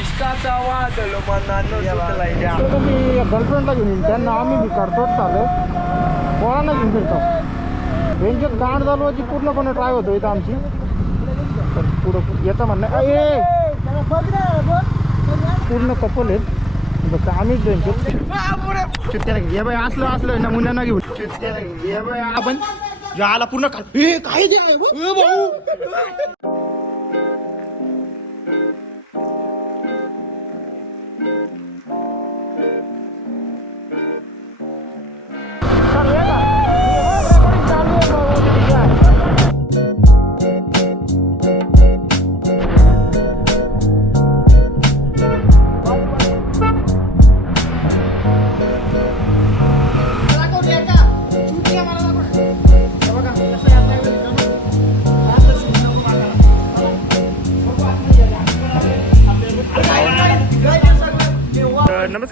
इश्काचा वादळ मनानं सुटलाय द्या. मी गर्लफ्रेंडला घेऊन येईन. त्यांना आम्ही बी करतो चालू पोरांना घेऊन फिरतो. त्यांच्यात गांड चालवायची पूर्णपणे ट्राय होतो इथं आमची. तर पुढं याचं म्हणणं ए, पूर्ण कपल आहेत. बघ आम्हीच त्यांच्यात चित्त्याला घे. बाई असलं असलं नमुन्यांना घेऊन. चित्त्याला घे. बाई आपण ज्याला पूर्ण काय काय हो. भाऊ.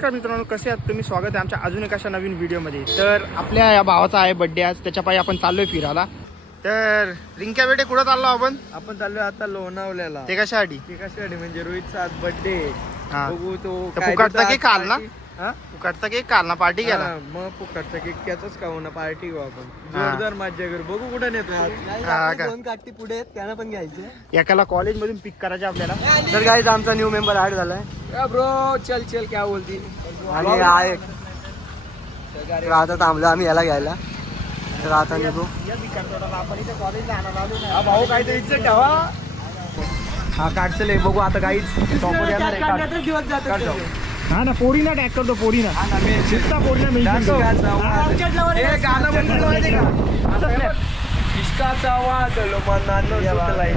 नमस्कार मित्रांनो कसे आहात? तुम्ही स्वागत आहे आमच्या अजून एका अशा नवीन व्हिडिओमध्ये. तर आपल्या या भावाचा आहे बड्डे आज त्याच्या पायी आपण चाललोय फिरायला. तर रिंक्या बेटे कुठं चाललो आपण? आपण चाललोय आता लोणावल्याला. ते कशासाठी? ते कशासाठी? म्हणजे रोहितचा आज बर्थडे हा. बघू तो फुकटचा केक खाल ना? हा? उकडता केक काल ना पार्टी केला मग फुकटचा केक त्याच खाऊ ना पार्टी घेऊ आपण. हा. जोरदार मज्जा करू. बघू कुठं नेतो. हा? दोन काठी पुढे आहेत, त्यांना पण घ्यायचे एकाला कॉलेज मधून पिक करायचे आपल्याला. तर गाईज आमचा न्यू मेंबर ऍड झालाय. ब्रो चल चल क्या बोलती? आणि आहे. तर आता थांबलो आम्ही याला घ्यायला. तर आता निघू. आपण भाऊ काय ते इज्जत ठेवा. हा काढचल. बघू आता काहीच टॉपर येणार आहे. काढ. काढ. जाऊ. हा ना पोरीना टॅग करतो पोरीना. शिस्ता पोरीना. जाऊ. हे.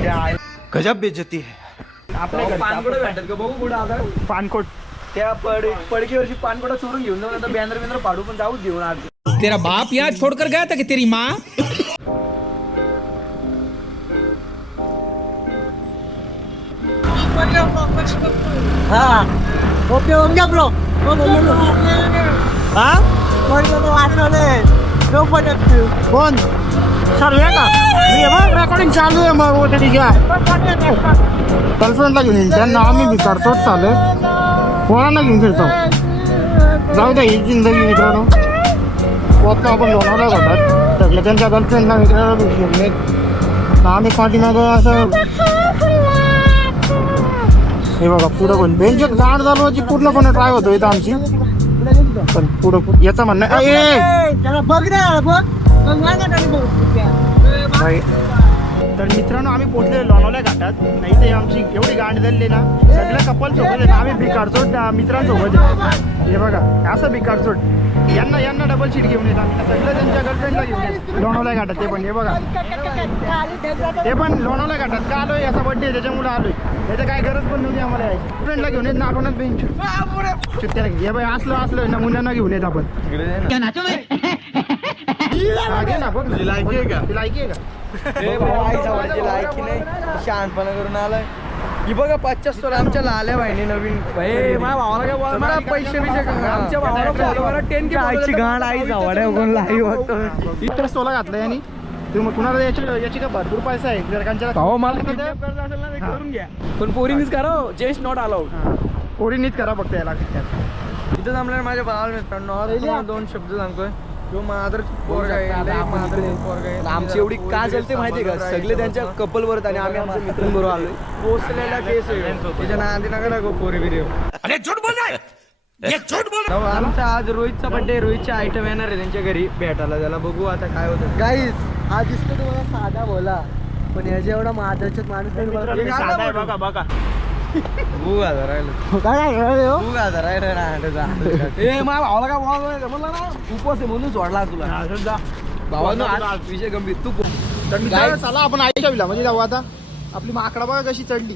द्या. गजब बेइज्जती है। आपल्या पानकोडं भेटतात का? बघू कुठं आता. पानकोट. त्या पड पडकीवरची पानकोडा चोरून घेऊन जाऊन आता बॅनर बिनर पाडू पण जाऊ देऊन आज. तेरा बाप यहाँ छोड़कर गया था कि तेरी माँ? हा. ओके ओके ब्रो हा वाचवले नो कोण चालू आहे का मी मग रेकॉर्डिंग चालू आहे मग ओके ठीक आहे गर्लफ्रेंडला घेऊन येईन त्यांना आम्ही बी करतोच चालू पोरांना घेऊन फिरतो जाऊ द्या ही जिंदगी मित्रांनो पोहोचतो आपण लोणावला होतात सगळे त्यांच्या गर्लफ्रेंडला मित्रांना बी घेऊन येत आम्ही पाठीमागं असं हे बघा पुढं पण बेंचेत गाड चालवायची पूर्णपणे ट्राय होतो इथं आमची. पण पुढं याचं म्हणणं तर मित्रांनो आम्ही पोहोचले लोणावल्या घाटात. नाही ते आमची एवढी गांड झालेली ना सगळ्या कपल सोबत आहेत आम्ही भिकारचोट मित्रांसोबत. हे बघा असं भिकारचोट यांना यांना डबल सीट घेऊन येत आम्ही. सगळं त्यांच्या गर्लफ्रेंडला घेऊन येत. लोणावल्या घाटात ते पण हे बघा. ते पण लोणावल्या घाटात. का आलोय? याचा बड्डे त्याच्यामुळे आलोय. त्याचं काय गरज पण नव्हती आम्हाला यायची. फ्रेंडला घेऊन येत ना आपणच बेंच चित्त्याला घे. बाई असलं असलं नमुन्यांना घेऊन येत आपण. हा, ना बघ ना. लायकी आहे का? ती लायकी आहे का? ए भाऊ आई जावायची लायकी नाही शहाणपणा करून आलाय. ही बघा पाचच्या स्टोर आमच्या लाल्या भाईने नवीन. मला पैसे आमच्या भावाला के आईची गाण आई बघून लाईव्ह होतो इतर सोला घातलाय आणि तुम्ही कुणाला याची याची का भरपूर पैसा आहे. जर भाऊ मला kidnap करायचं असेल ना ते हा. करून घ्या. पण पोरीनीच करा जेस नॉट अलाउड कोणी करा फक्त याला. इथं माझ्या भावाला मित्रांनो दोन शब्द सांगतोय. जो मादर पोरगा आहे लय मादर पोरगा आहे. आमची एवढी का जलते माहितीये का? सगळे त्यांच्या कपल वर आणि आम्ही आमच्या मित्रांबरोबर आलोय. पोचलेला केस आहे. त्याच्या नादी नका टाकू पोरी बिरी. अरे झूठ बोल रहा है ये झूठ बोल आमचा आज रोहितचा बर्थडे रोहितचे आयटम येणार आहे त्यांच्या घरी. भेटायला त्याला बघू आता काय होतं. गाईज हा दिसतो तुम्हाला साधा बोला पण याच्या एवढा महादर्शक माणूस नाही मला. मित्रांनो, साधा आहे बघा बघा. हो? भू आता राहिलं ना ए माझ्या भावाला काय बोलायला म्हणला ना उपवास आहे म्हणून सोडला तुला. चल जा. भावानं आज विषय गंभीर. तू तर मित्रांनो, चला आपण आईच्या विलामध्ये जाऊ आता. आपली माकडा बघा कशी चढली.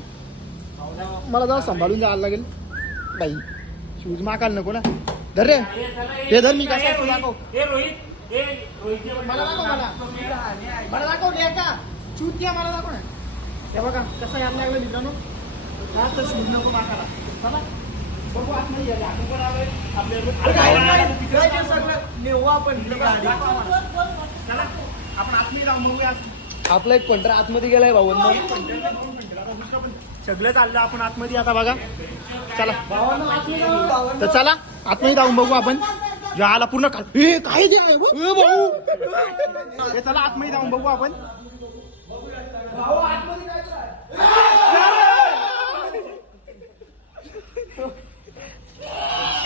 मला जरा सांभाळून जायला लागेल. बाई शूज माकायला नको ना. धर रे. हे धर मी कसा असतो दाखव. मला दाखव मला. मला दाखव दे का शूज द्या मला दाखव ना. हे बघा कसं यायला लागलं मित्रांनो. हा तर शूज नको माकायला चला बघू आतमध्ये या. आपण पण आलोय. आपल्या- अरे काय नाही. नेऊ आपण चला, आपण आतमध्ये जाऊन बघूया आपला एक पंधरा आतमध्ये गेलाय भाऊ पण सगळं चाललं आपण आतमध्ये आता बघा चला तर चला आतमध्ये जाऊन बघू आपण जो आला पूर्ण ए, काय आहे भाऊ हे चला आतमध्ये जाऊन बघू आपण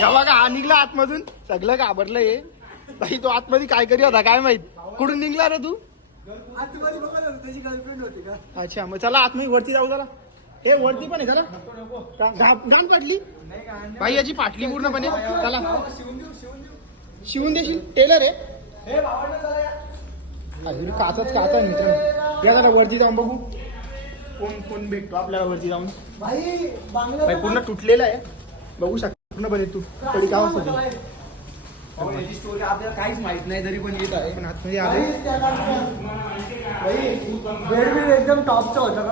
या बघा हा निघला आतमधून. सगळं घाबरलं हे. बाई तो आतमध्ये काय करी होता काय माहीत? कुठून निघला रे तू? अच्छा मग चला आतमध्ये वरती जाऊ जरा. हे वरती पण आहे चला. घाण पाटली? बाई याची पाटली पूर्णपणे. चला. शिवून देशील टेलर आहे. अजून काचाच काचा मित्र या जरा वरती जाऊन बघू. कोण कोण भेटतो आपल्याला वरती जाऊन? पूर्ण तुटलेला आहे. बघू शकता. पूर्णपणे तू तरी काय होतं आपल्याला काहीच माहीत नाही तरी पण येत आहे. पण आतमध्ये आले एकदम टॉपचा होता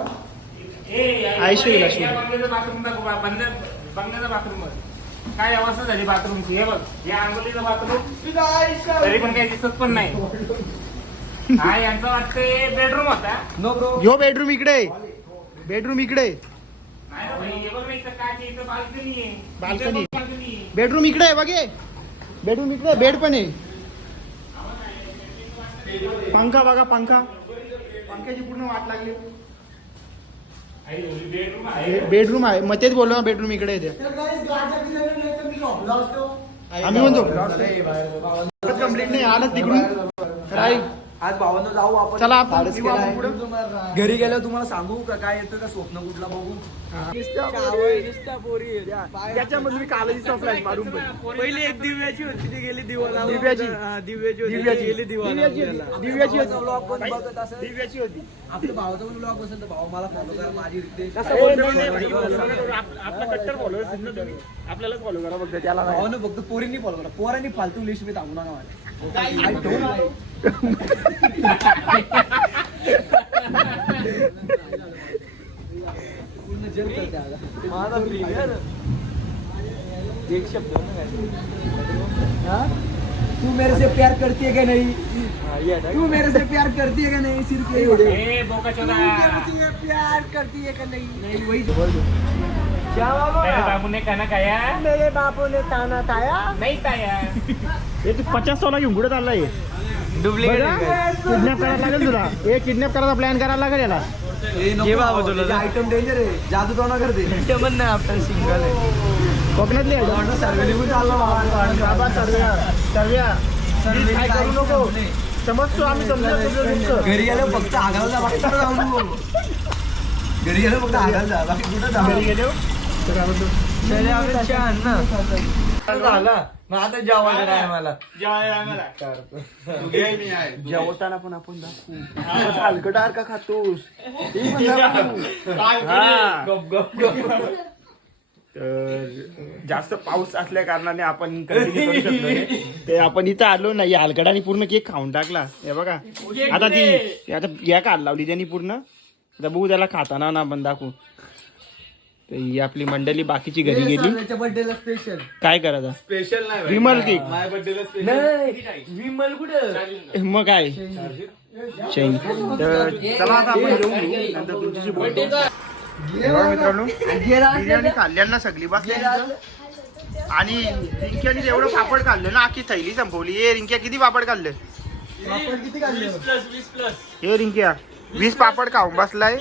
बंगल्याचा बाथरूम काय अवस्था झाली बाथरूमची हे बघ. हे आंघोलीचं बाथरूम तरी पण काही दिसत पण नाही. हा यांचा वाटतंय बेडरूम होता. नो ब्रो ह्यो बेडरूम इकडे. बेडरूम इकडे. बाल्कनी. बेडरूम इकडे आहे बघे. बेडरूम इकडे बेड पण आहे. पंखा बघा पंखा. पंख्याची पूर्ण वाट लागली. बेडरूम आहे. बेडरूम आहे. मग तेच बोललो ना बेडरूम इकडे आम्ही पण झोपलो कंप्लीट नाही आलं तिकडून. राईट आज भावानं जाऊ आपण. चला. घरी गेल्यावर तुम्हाला सांगू का काय येतं का स्वप्न कुठला बघू? मारून पहिली एक दिव्याची होती ती गेली दिवा दिव्याची. दिव्याची होती दिव्याची. गेली दिवा दिव्याची. होती. दिव्याची होती. ब्लॉग पण बघत असेल दिव्याची होती आपल्या भावाचा पण ब्लॉग असेल तर भाऊ मला फॉलो करा माझी रिक्वेस्ट आपला कट्टर फॉलोअर आपल्यालाच फॉलो करा फक्त त्याला नाही. भावानं फक्त पोरींनी फॉलो करा पोरांनी फालतू लिस्ट मी थांबू नका माझा प्रीमियर एक शब्द हाँ? तू मेरे से प्यार करती है क्या नहीं? तू मेरे से प्यार करती है क्या नहीं? सिर्फ़ यही बोले ए बोका चोदा मुझे प्यार करती है का नहीं? नहीं वही क्या मेरे बाबू ने खाना खाया मेरे बापू ने ताना ताया नाही खाया हे। तू पचास सोला घेऊन कुठे चाललाय किडनॅप करायला लागेल तुला। हे किडनॅप करायचा प्लॅन करायला लागेल याला। बाबा तुला आयटम डेंजर आहे. जादू टोना करते. पण नाही आपण सिंगल आहे. कोकणातली सर्वे निघून चाललो बाबा. सर्व्या सर्व्या सर्वे. काय करू नको? समजतो आम्ही समजतो तुझं तुमचं. घरी गेलो फक्त बाकी जाऊ? नको घरी गेलो फक्त आगायला जा बाकी कुठं घरी गेलो बोलतो? झाला. मग आता जेवायचं नाही मला. जेवताना पण आपण दाखवू. हलकटार का खातोस? ते पण दाखवू. हा. तर जास्त पाऊस असल्या कारणाने आपण continue करू शकलो नाही. ते आपण इथं आलो नाही. हलकडाने पूर्ण केक खाऊन टाकला. हे बघा. आता ती आता या काढ लावली त्यांनी पूर्ण. आता बघू त्याला खाताना ना आपण दाखवू. तर ही आपली मंडळी बाकीची घरी गेली. त्याच्या बर्थडेला स्पेशल काय करायचं स्पेशल नाही विमल केक नाही विमल कुठं? मग काय? चैन तर चला आता आपण जेवून घेऊ नंतर तुमच्याशी बोलतो बघा मित्रांनो बिर्याणी खाल्ल्यानं सगळी बसली आणि रिंक्याने एवढं पापड खाल्लं ना आखी थैली संपवली. ए रिंक्या किती पापड खाल्ले? किती काढले हे रिंक्या वीस पापड खाऊन बसलाय.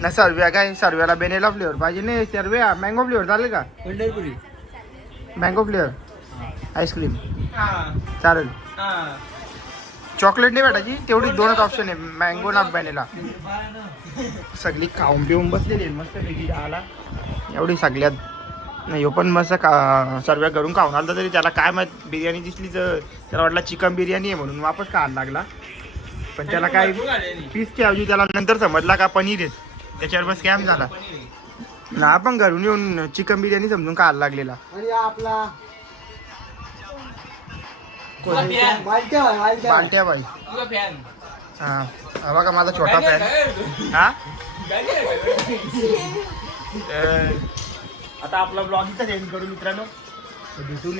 ना सर्व्या काय सर्व्याला बेनेला फ्लेवर पाहिजे नाही सर्व्या मँगो फ्लेवर चालेल का? Pandharpuri. Mango flavour ice cream चालेल. चॉकलेट नाही भेटायची तेवढी दोनच ऑप्शन आहे मँगो ना बॅनेला सगळी खाऊन पिऊन बसलेली आहे मस्त पैकी आला. एवढी सगळ्यात नाही ह्यो पण मस्त का सर्व करून खाऊन आला तरी त्याला काय माहीत बिर्याणी दिसली तर त्याला वाटलं चिकन बिर्याणी आहे म्हणून वापस खायला लागला. पण त्याला काय पीसच्या ऐवजी त्याला नंतर समजला का पनीर आहे. त्याच्यावर बस स्कॅम झाला. ना आपण घरून येऊन चिकन बिर्याणी समजून खायला लागलेला. आणि आपला बालट्या बाई हा. बघा माझा छोटा फॅन हा? आता आपला ब्लॉग इथं एंड करू मित्रांनो. भेटून